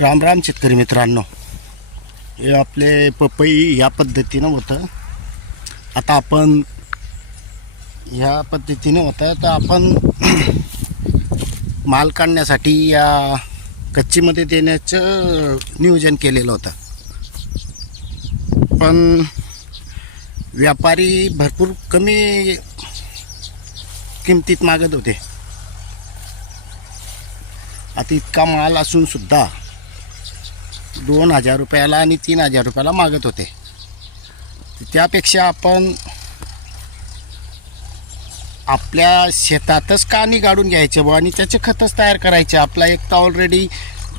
राम राम शेतकरी मित्रांनो. हे आपले पपई ह्या पद्धतीनं होतं. आता आपण ह्या पद्धतीने होतं. तर आपण माल काढण्यासाठी या कच्चीमध्ये देण्याचं नियोजन केलेलं होतं. पण व्यापारी भरपूर कमी किमतीत मागत होते. आता इतका माल असूनसुद्धा दोन हजार रुपयाला आणि तीन हजार रुपयाला मागत होते. त्यापेक्षा आपण आपल्या शेतातच कानी गाडून घ्यायचे व आणि त्याचे खतच तयार करायचे. आपला एक तर ऑलरेडी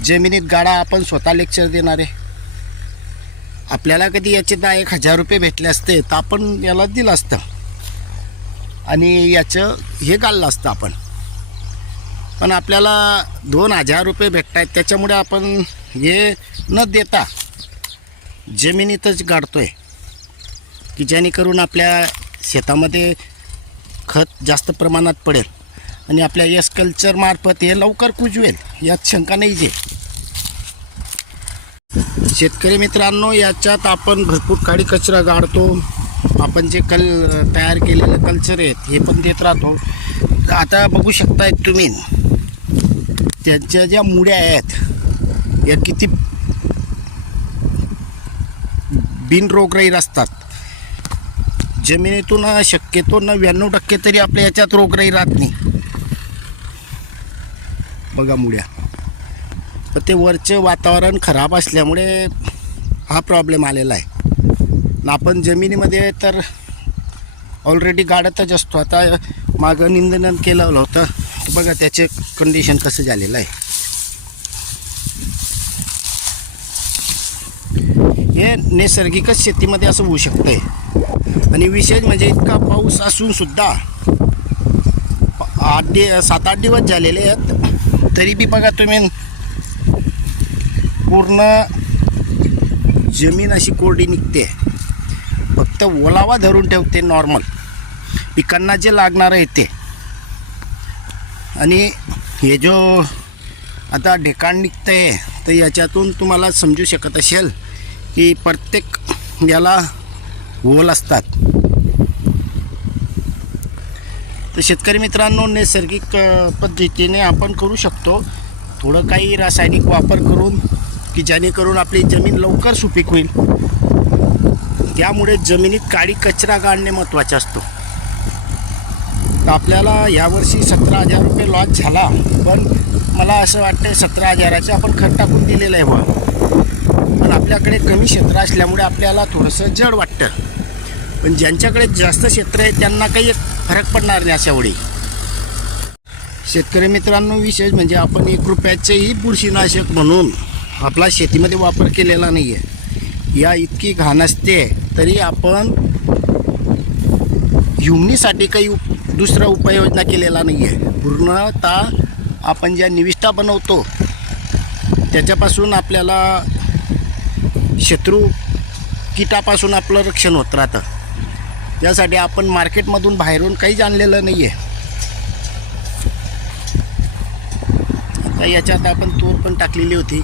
जमिनीत गाडा आपण स्वतः लेक्चर देणार आहे. आपल्याला कधी याचे दहा एक हजार रुपये भेटले असते तर आपण याला दिलं असतं. आणि याचं हे घाललं असतं आपण. पण आपल्याला दोन हजार रुपये भेटत आहेत त्याच्यामुळे आपण हे न देता जमिनीतच गाडतो आहे की जेणेकरून आपल्या शेतामध्ये खत जास्त प्रमाणात पडेल आणि आपल्या यस कल्चरमार्फत हे लवकर कुजवेल यात शंका नाही जे. शेतकरी मित्रांनो याच्यात आपण भरपूर काडी कचरा गाडतो. आपण जे कल तयार केलेलं कल्चर आहेत हे पण देत राहतो. आता बघू शकताय तुम्ही त्यांच्या ज्या मुड्या आहेत या किती बिनरोगराईर असतात जमिनीतून शक्यतो नव्याण्णव टक्के तरी आपल्या याच्यात रोगराई राहत नाही. बघा मुळ्या तर ते वरचं वातावरण खराब असल्यामुळे हा प्रॉब्लेम आलेला आहे. आपण जमिनीमध्ये तर ऑलरेडी गाडतच असतो आता मागं निंदन केलं होतं. बघा त्याचे कंडिशन कसं झालेलं आहे. हे नैसर्गिकच शेतीमध्ये असं होऊ शकतंय. आणि विशेष म्हणजे इतका पाऊस असून सुद्धा आठ दि सात आठ दिवस झालेले आहेत. तरी बी बघा तुम्ही पूर्ण जमीन अशी कोरडी निघते. फक्त ओलावा धरून ठेवते नॉर्मल पिकांना जे लागणार आहे ते. आणि हे जो आता ढेकाण निघतंय तर याच्यातून तुम्हाला समजू शकत असेल की प्रत्येक याला ओल असतात. तर शेतकरी मित्रांनो नैसर्गिक पद्धतीने आपण करू शकतो. थोडं काही रासायनिक वापर करून की जेणेकरून आपली जमीन लवकर सुपीक होईल. त्यामुळे जमिनीत काळी कचरा गाळणे महत्त्वाचे असतो. तर आपल्याला यावर्षी सतरा हजार रुपये लॉस झाला. पण मला असं वाटतं सतरा हजाराचं आपण खत टाकून दिलेलं आहे बा पण आपल्याकडे कमी क्षेत्र असल्यामुळे आपल्याला थोडंसं जड वाटतं. पण ज्यांच्याकडे जास्त क्षेत्र आहे त्यांना काही फरक पडणार नाही अशा वेळी. शेतकरी मित्रांनो विशेष म्हणजे आपण एक रुपयाचेही बुरशीनाशक म्हणून आपला शेतीमध्ये वापर केलेला नाही आहे या इतकी घाण असते तरी आपण ह्युमनीसाठी काही उप दुसरा उपाययोजना केलेला नाही आहे पूर्णतः आपण ज्या निविष्ठा बनवतो त्याच्यापासून आपल्याला शत्रू किटापासून आपलं रक्षण होत राहतं. त्यासाठी आपण मार्केटमधून बाहेरून काहीच आणलेलं नाही आहे आता याच्यात आपण तूर पण टाकलेली होती.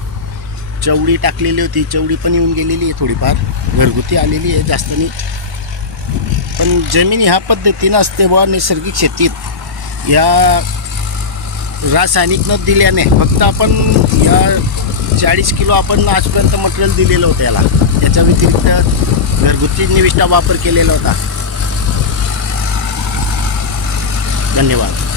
चवडी टाकलेली होती. चवडी पण येऊन गेलेली आहे थोडीफार. घरगुती आलेली आहे जास्त नाही. पण जमीन ह्या पद्धतीनं असते बुवा नैसर्गिक शेतीत. या रासायनिक न दिल्याने फक्त आपण या चाळीस किलो आपण आजपर्यंत मटेरियल दिलेलं होतं याला. याच्या व्यतिरिक्त घरगुती निविष्ठा वापर केलेला होता. धन्यवाद.